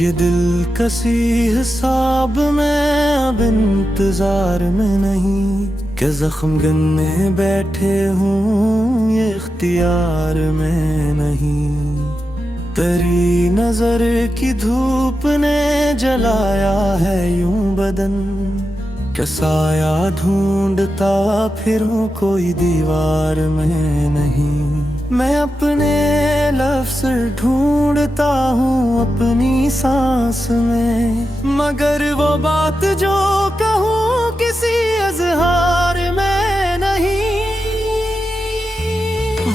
ये दिल कसी हिसाब में अब इंतजार में नहीं कि जख्म गन्ने बैठे हूँ, ये इख्तियार में नहीं। तेरी नजर की धूप ने जलाया है यूं बदन, कि साया ढूंढता फिरूं कोई दीवार में नहीं। मैं अपने लफ्ज़ ढूंढता हूँ अपनी सांस में, मगर वो बात जो कहूँ किसी इज़हार में नहीं।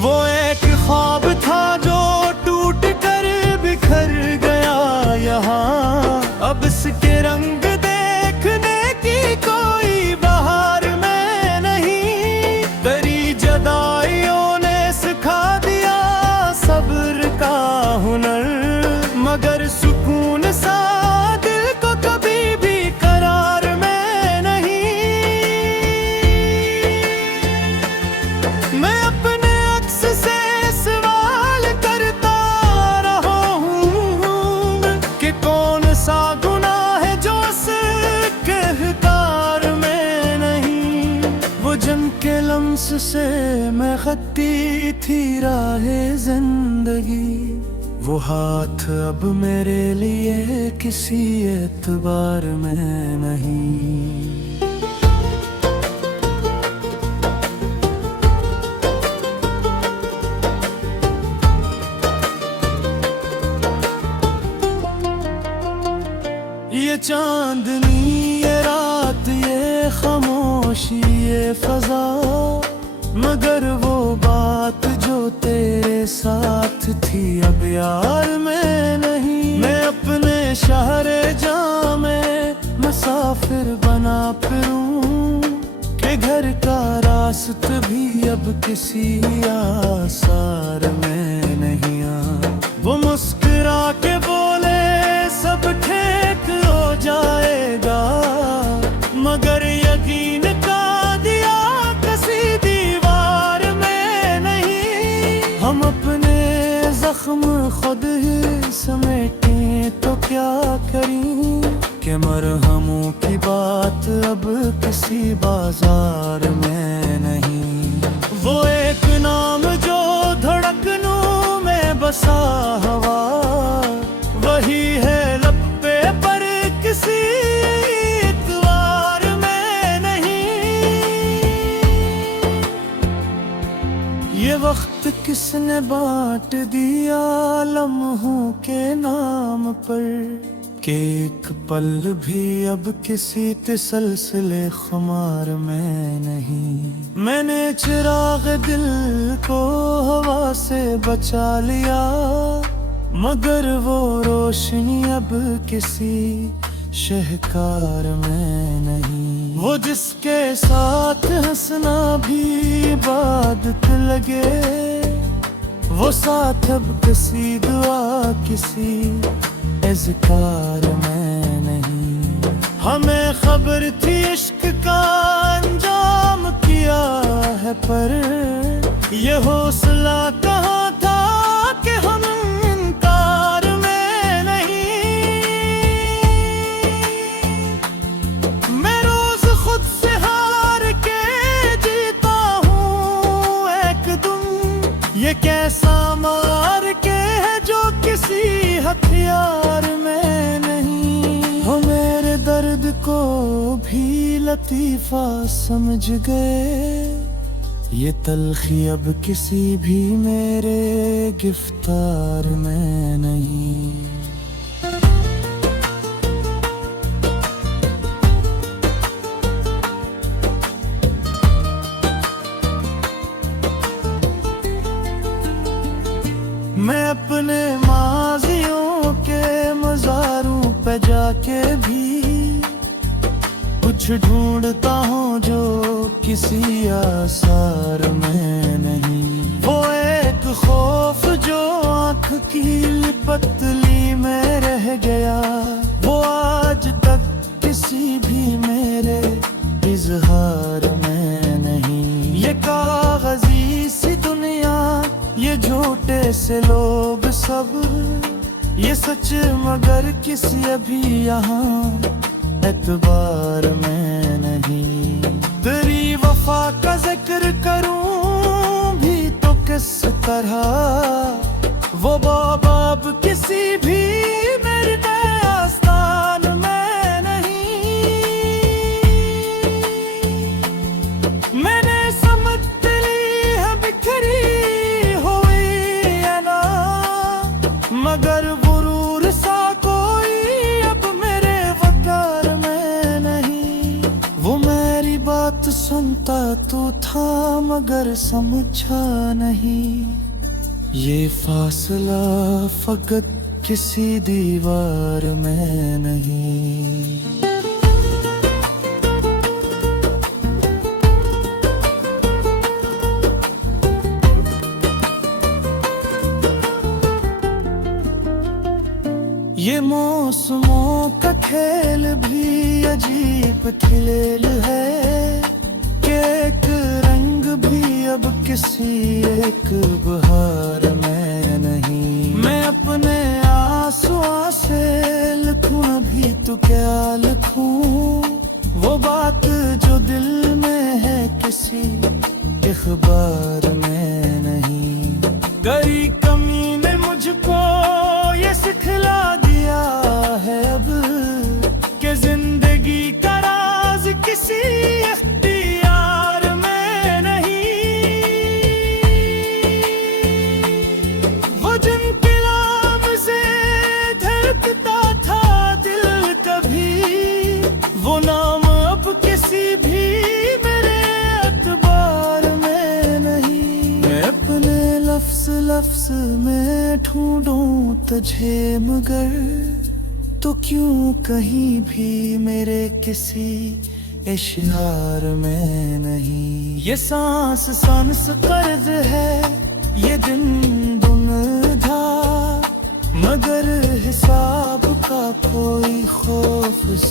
वो एक ख्वाब था जो टूट कर बिखर गया यहाँ, अब इसके रंग देखने की कोई बहार में नहीं। तेरी जदाइयों ने सिखा दिया सब्र का हुनर, मगर सुकून सा दिल को कभी भी करार में नहीं। मैं अपने अक्स से सवाल करता रहा हूँ कि कौन सा गुनाह है जो उसके इख्तियार में नहीं। वो जम के लम्स से मैं खती थी राहे जिंदगी, वो हाथ अब मेरे लिए किसी एतबार में नहीं। ये चांदनी, ये रात, ये खामोशी, ये फजा, मगर वो बात जो तेरे साथ थी अब यार में नहीं। मैं अपने शहरे जहाँ में मुसाफिर बना फिरूं, कि घर का रास्त भी अब किसी आसार में नहीं। वो मुस्कुरा के बोले सब ठीक हो जाएगा, मगर यकीन का दिया किसी दीवार में नहीं। हम अपने जख्म खुद ही समेटें तो क्या करें, कि मरहमों की बात अब किसी बाजार में नहीं। वो एक नाम जो धड़कनों में बसा हवा, वही है लब पे पर किसी इतवार में नहीं। ये वक्त किसने बांट दिया लम्हों के नाम पर, कि एक पल भी अब किसी तसलसले खुमार में नहीं। मैंने चिराग दिल को हवा से बचा लिया, मगर वो रोशनी अब किसी शहकार में नहीं। वो जिसके साथ हंसना भी इबादत लगे, वो साथ अब किसी दुआ किसी इज़कार में नहीं। हमें खबर थी इश्क का अंजाम किया है, पर ये हौसला कहाँ था कि हम इनकार में नहीं। मैं रोज खुद से हार के जीता हूँ एक दिन, ये कैसा मार के है जो किसी हथियार में नहीं। हो मेरे दर्द को भी लतीफा समझ गए, ये तलखी अब किसी भी मेरे गिफ्तार में नहीं। मैं अपने माजियों के मज़ारों पे जाके भी कुछ ढूंढता हूँ जो किसी आसार में नहीं। वो एक खौफ जो आँख की पतली में रह गया, वो आज तक किसी भी मेरे इजहार में नहीं। ये कागजी सी दुनिया, ये झूठे से लोग सब, ये सच मगर किसी अभी यहाँ एतबार में नहीं। तेरी वफा का जिक्र करूं भी तो किस तरह, वो बाब किसी भी मेरे आस्थान में नहीं। मैंने समझ ली है बिखरी हुई है ना, मगर गुरूर सा कोई अब मेरे वकार में नहीं। वो मेरी बात सुनता तो था मगर समझा नहीं। ये फासला फकत किसी दीवार में नहीं। ये मौसमों का खेल भी अजीब खेल है कि एक रंग भी अब किसी एक बहार में नहीं। मैं अपने आंसुओं से लिखूं अभी तो क्या लिखूं, वो बात जो दिल में है किसी इख्बार में नहीं। गई कमी ने मुझको ये सिखला दिया है अब कि जिंदगी का राज किसी इख्तियार में नहीं। वो जिनके नाम से धड़कता था दिल कभी, वो नाम अब किसी भी मेरे एतबार में नहीं। मैं अपने लफ्ज लफ्ज में ढूंढूं तुझे मगर तो क्यों कहीं भी मेरे किसी इशार में नहीं। ये सांस सांस कर्ज है, ये दिन दुनधा, मगर हिसाब का कोई खौफ इस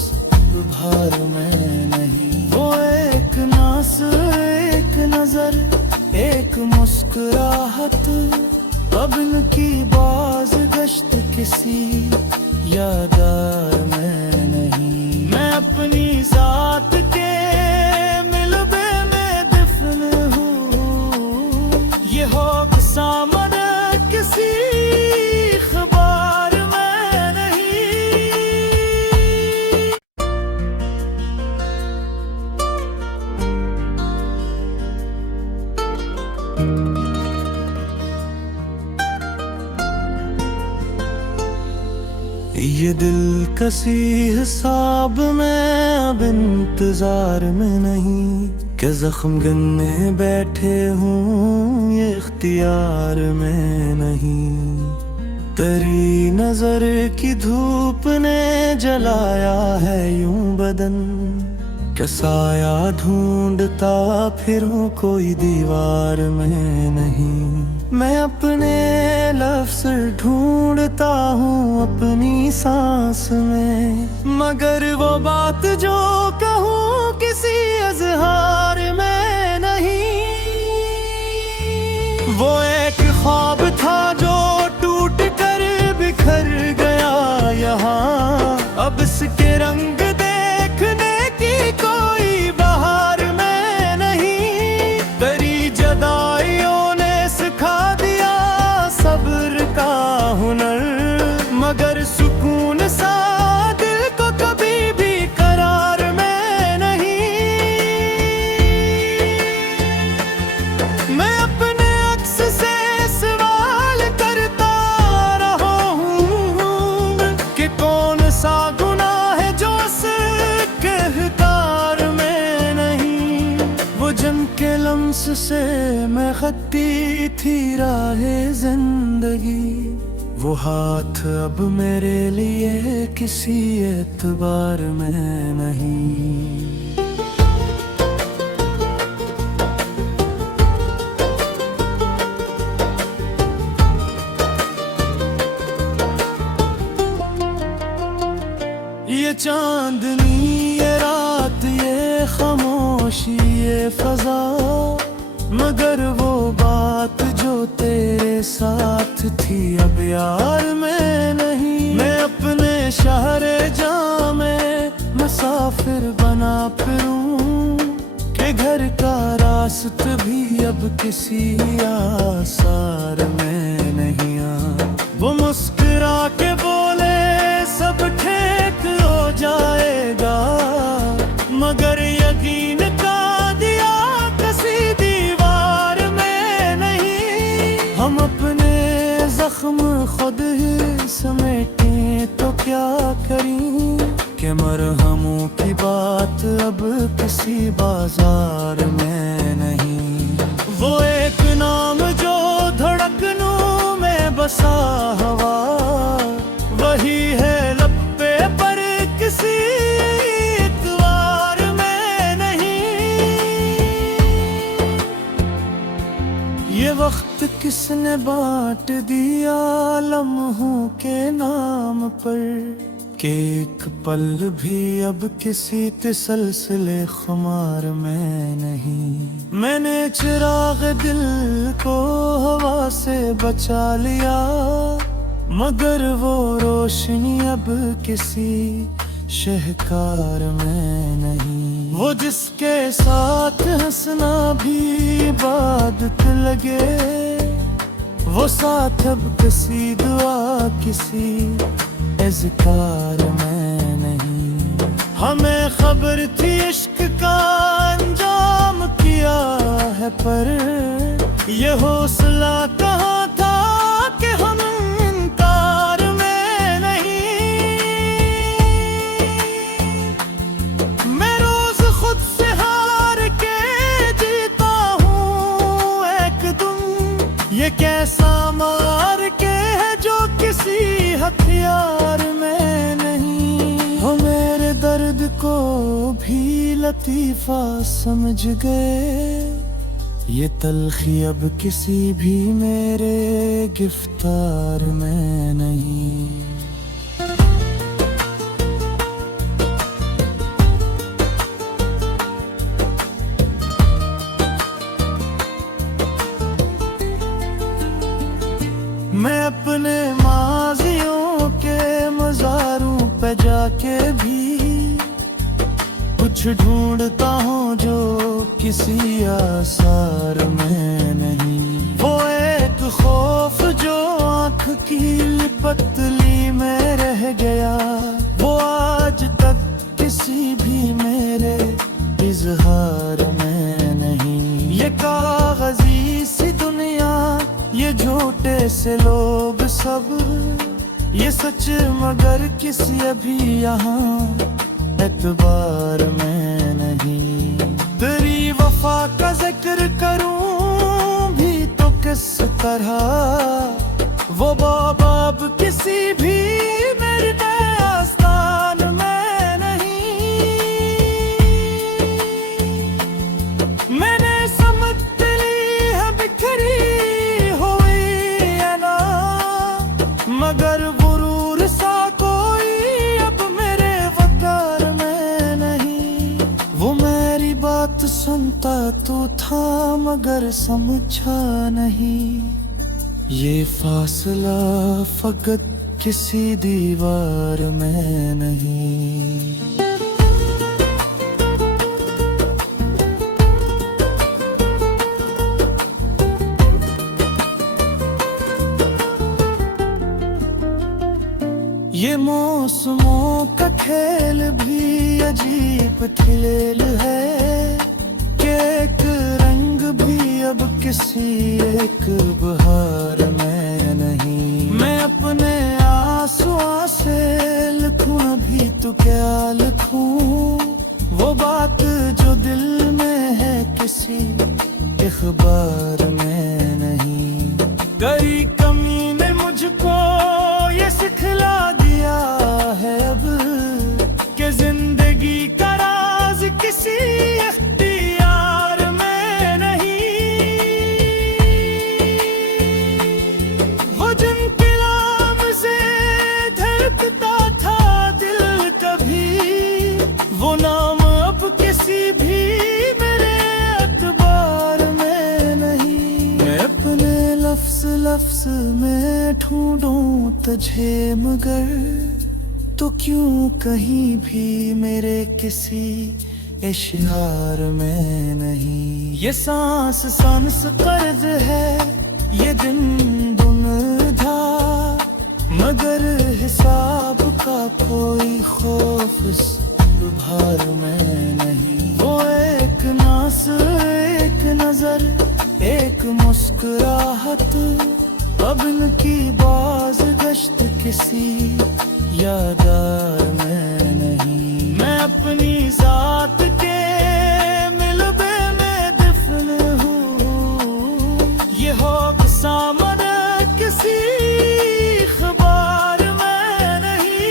भार में नहीं। वो एक नास एक नजर एक मुस्कुराहट, अब इनकी बाज गश्त किसी यादार में नहीं। मैं अपनी जात के मिलबे में दफन हूँ, ये हो सामन किसी खबर में नहीं। ये दिल कसी हिसाब में अब इंतजार में नहीं, कि जख्म गन्ने बैठे हूँ ये इख्तियार में नहीं। तेरी नजर की धूप ने जलाया है यूं बदन, कि साया ढूंढता फिरूं कोई दीवार में नहीं। मैं अपने लफ्ज़ ढूंढता हूँ अपनी सांस में, मगर वो बात जो कहूँ किसी अज़हार में नहीं। वो एक ख्वाब था जो टूट कर बिखर गया यहाँ, अब इसके रंग देखने की कोई बहार में नहीं। तेरी जदाइयों ने सिखा दिया सब्र का हुनर, मगर सुकून सा दिल को कभी भी करार में नहीं। मैं अपने अक्स से सवाल करता रहा हूँ कि कौन सा गुनाह है जो उसके इख्तियार में नहीं। वो जन के लम्स से मैं खती थी राहे जिंदगी, वो हाथ अब मेरे लिए किसी एतबार में नहीं। ये चांदनी ये रात ये खामोशी ये फजा, मगर वो बात जो तेरे साथ थी अब यार मैं नहीं। मैं अपने शहरे जहाँ में मुसाफिर बना फिरूं कि घर का रास्ता भी अब किसी आसार में नहीं। वो मुस्कुरा के बोले सब ठीक हो जाएगा, मगर यकीन का दिया किसी दीवार में नहीं। हम अपने जख्म खुद ही समेटें तो क्या करें कि मरहमों की बात अब किसी बाजार में नहीं। वो एक नाम जो धड़कनों में बसा हवा, वही है लब्बे पर किसी इतवार में नहीं। ये वक्त किसने बांट दिया लम्हों के नाम पर, कि एक पल भी अब किसी तसलसले खुमार में नहीं। मैंने चिराग दिल को हवा से बचा लिया, मगर वो रोशनी अब किसी शहकार में नहीं। वो जिसके साथ हंसना भी इबादत लगे, वो साथ अब किसी दुआ किसी इज़कार में नहीं। हमें खबर थी इश्क का अंजाम किया है, पर ये हौसला कहाँ था कि हम इनकार में नहीं। मैं रोज खुद से हार के जीता हूँ एक दिन, ये कैसा मार के है जो किसी हथियार में नहीं। हो मेरे दर्द को भी लतीफा समझ गए, ये तलखी अब किसी भी मेरे गिफ्तार में नहीं। मैं अपने माजियों के मज़ारों पे जाके भी कुछ ढूंढता हूँ जो किसी आसार में नहीं। वो एक खौफ जो आँख की पतली में रह गया, वो आज तक किसी भी मेरे इजहार में नहीं। ये कागजी सी दुनिया, ये झूठे से लोग सब, ये सच मगर किसी अभी यहाँ एतबार में नहीं। तेरी वफा का जिक्र करूं भी तो किस तरह, वो बाबा अब किसी भी मेरे आस्थान में नहीं। मैंने समझ ली है बिखरी हुई है ना, मगर गुरूर सा कोई अब मेरे वकार में नहीं। वो मेरी बात सुनता तो था मगर समझा नहीं, ये फासला फकत किसी दीवार में नहीं। ये मौसमों का खेल भी अजीब खेल है, कि एक रंग भी अब किसी एक बहार में नहीं। मैं अपने आंसुओं से लिखूं अभी तो क्या लिखूं, वो बात जो दिल में है किसी इख़बार में नहीं। कई कमी ने मुझको ये सिखला दिया है अब, कि जिंदगी का राज किसी इख्तियार में नहीं। वो जिनके नाम से धड़कता था दिल कभी, वो नाम अब किसी भी मेरे अखबार में नहीं। मैं अपने लफ्ज़ लफ्ज में ढूंढूं तुझे मगर तो क्यों कहीं भी मेरे किसी इश्यार में नहीं। ये सांस सांस कर्ज है, ये दिन दुनधा, मगर हिसाब का कोई खौफ इस भार में नहीं। वो एक नास, एक नजर, एक मुस्कुराहट, अब इनकी बाज गश्त किसी यादार में नहीं। मैं अपनी जात के मिलबे में दफन हूँ, ये हो सामर किसी खबर में नहीं।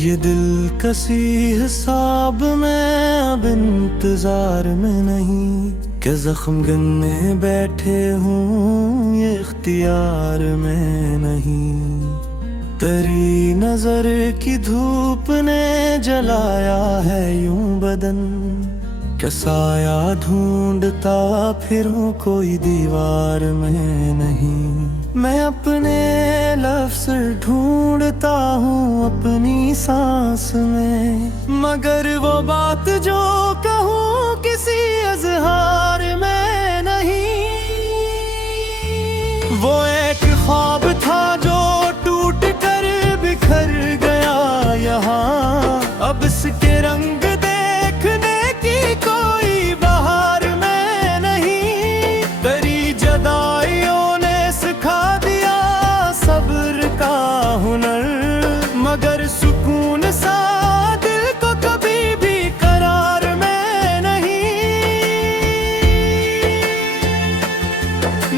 ये दिल कसी हिसाब में अब इंतजार में नहीं, कि जख्म गन्ने बैठे हूँ ये इख्तियार में नहीं। तेरी नजर की धूप ने जलाया है यूं बदन, कि साया ढूंढता फिरूं कोई दीवार में नहीं। मैं अपने लफ्ज़ ढूंढता हूँ अपनी सांस में, मगर वो बात जो कहूँ किसी अज़हार में नहीं। वो एक ख्वाब था जो टूट कर बिखर गया यहाँ, अब इसके रंग देखने की कोई बहार में नहीं। तेरी जदाइयों ने सिखा दिया सब्र का हुनर, मगर सुकून सा दिल को कभी भी करार में नहीं।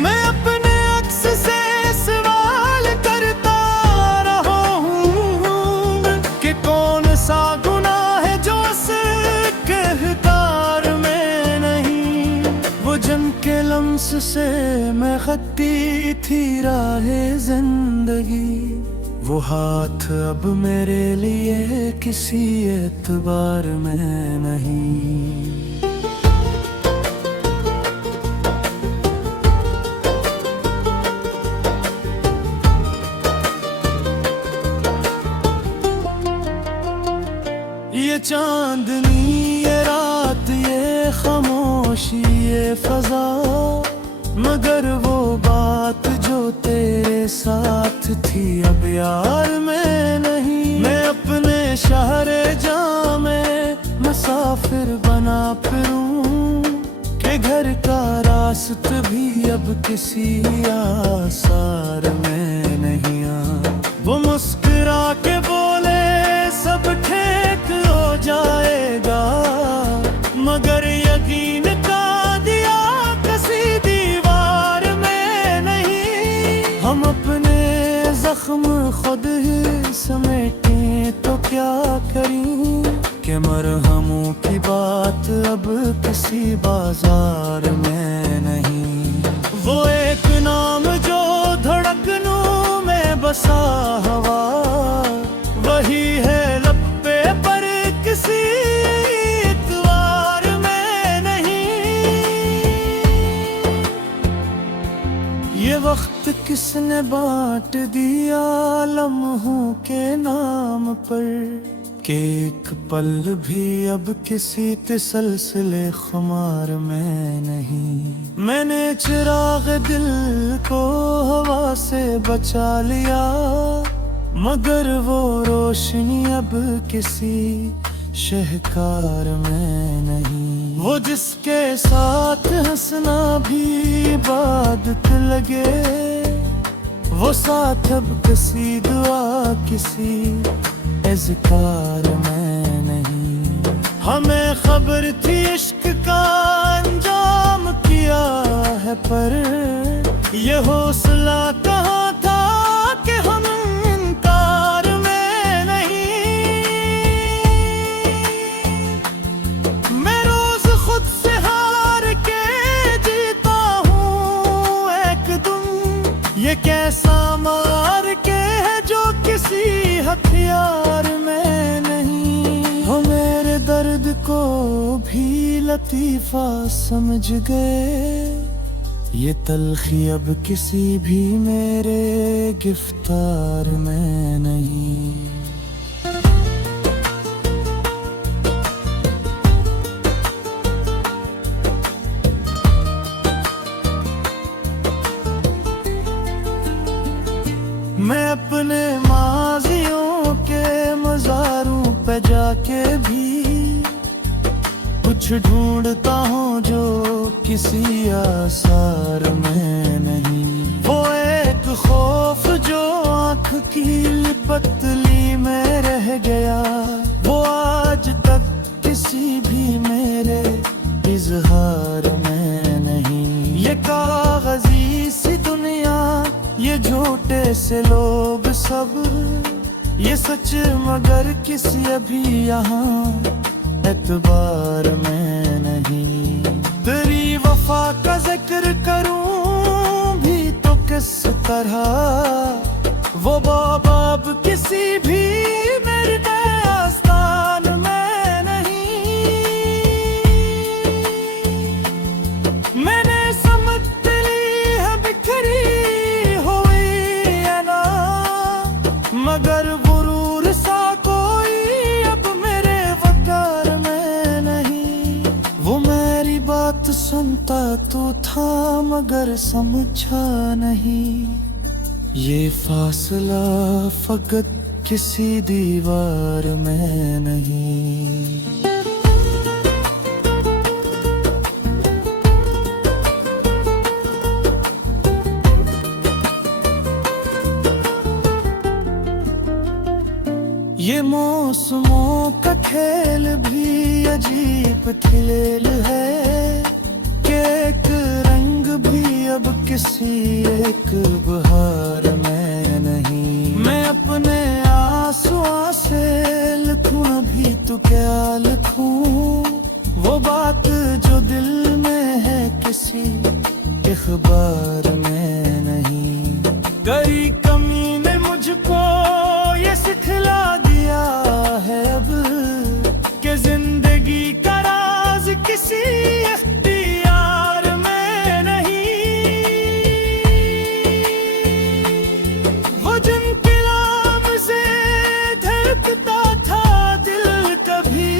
मैं अपने अक्स से सवाल करता रहा हूँ कि कौन सा गुनाह है जो उसके इख्तियार में नहीं। वो जम के लम्स से मैं खती थी राहे जिंदगी, वो हाथ अब मेरे लिए किसी एतबार में नहीं। ये चांदनी, ये रात, ये खामोशी, ये फजा, मगर वो बात जो तेरे साथ थी अब यार में नहीं। मैं अपने शहरे जहाँ में मुसाफिर बना फिरूं, के घर का रास्त भी अब किसी आसार में नहीं। वो मुस्कुरा के बोले सब ठीक हो जाएगा, मगर यकीन का दिया किसी दीवार में नहीं। हम अपने जख्म खुद ही समेटें तो क्या करें, कि मरहमों की बात अब किसी बाजार में नहीं। वो एक नाम जो धड़कनों में बसा हवा, वही है लब्बे पर किसी इतवार में नहीं। ये वक्त किसने बांट दिया लम्हों के नाम पर, कि एक पल भी अब किसी तसलसले खुमार में नहीं। मैंने चिराग दिल को हवा से बचा लिया, मगर वो रोशनी अब किसी शहकार में नहीं। वो जिसके साथ हंसना भी इबादत लगे, वो साथ अब किसी दुआ किसी इज़कार में नहीं। हमें खबर थी इश्क का अंजाम किया है, पर ये हौसला कहाँ था कि हम इनकार में नहीं। मैं रोज खुद से हार के जीता हूँ एक दिन, ये कैसा दर्द को भी लतीफा समझ गए। ये तलखी अब किसी भी मेरे गिफ्तार में नहीं। मैं अपने माजियों के मज़ारों पे जाके भी कुछ ढूंढता हूँ जो किसी आसार में नहीं। वो एक खौफ जो आँख की पतली में रह गया, वो आज तक किसी भी मेरे इजहार में नहीं। ये कागजी सी दुनिया, ये झूठे से लोग सब, ये सच मगर किसी अभी यहाँ एतबार में नहीं। तेरी वफा का जिक्र करूं भी तो किस तरह, वो बाब किसी भी मेरे आस्तान में नहीं। मैंने समझ ली है बिखरी हुई है ना, मगर गुरूर सा कोई अब मेरे वकार में नहीं। वो मेरी बात सुनता तो था मगर समझा नहीं। ये फासला फकत किसी दीवार में नहीं। ये मौसमों का खेल भी अजीब खेल है कि एक रंग भी अब किसी एक बहार में नहीं। मैं अपने आंसुओं से लिखूं अभी तो क्या लिखूं, वो बात जो दिल में है किसी इख़बार में नहीं। गई कमी ने मुझको ये सिखला दिया है अब कि जिंदगी का राज किसी इख्तियार में नहीं। वो जिन कलाम से धड़कता था दिल कभी,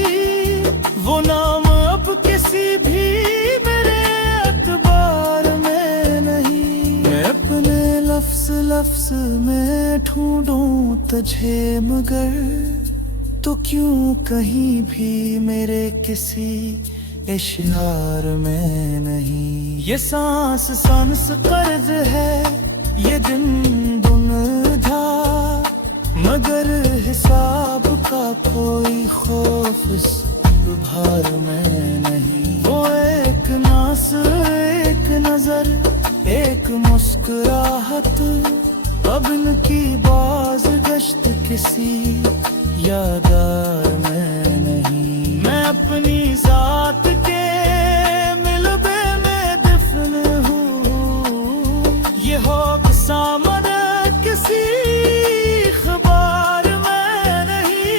वो नाम अब किसी भी मेरे अखबार में नहीं। मैं अपने लफ्ज में ढूंढूं तुझे मगर तो क्यों कहीं भी मेरे किसी इश्तिहार में नहीं। ये सांस सांस कर्ज है, ये दिन दुनधा, मगर हिसाब का कोई खौफ इस भार में नहीं। वो एक नास, एक नजर, एक मुस्कुराहट, अब इनकी बाज गश्त किसी यादार में नहीं। मैं अपनी जात के मिलबे में दफन हूँ, ये होक सामद किसी खबर में नहीं।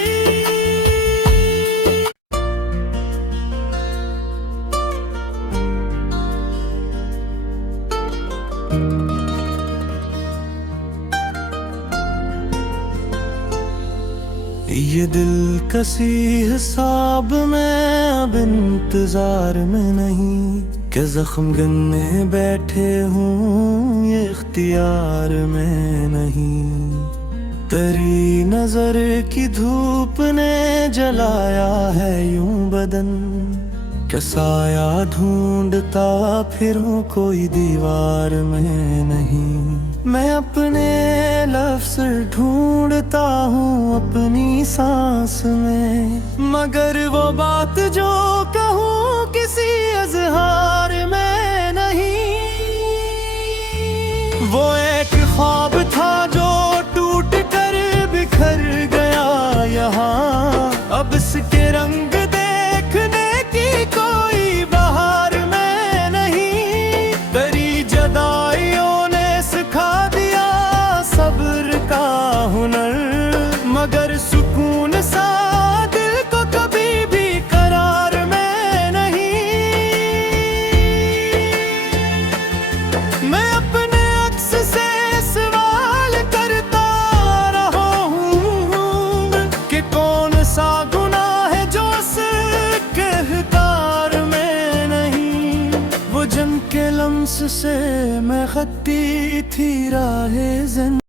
ये दिल कसी हिसाब में अब इंतजार में नहीं, कि जख्म गन्ने बैठे हूँ ये इख्तियार में नहीं। तेरी नजर की धूप ने जलाया है यूं बदन, कि साया ढूंढता फिरूं कोई दीवार में नहीं। मैं अपने लफ्ज़ ढूंढता हूँ अपनी सांस में, मगर वो बात जो कहूँ किसी इज़हार में नहीं। वो एक ख्वाब था जो टूट कर बिखर गया यहाँ, अब इसके रंग देखने की कोई बहार में नहीं। तेरी जदाइयों ने सिखा दिया सब्र का हुनर, मगर सुकून सा दिल को कभी भी कर जिससे मैं खती थी राहे जिंदगी।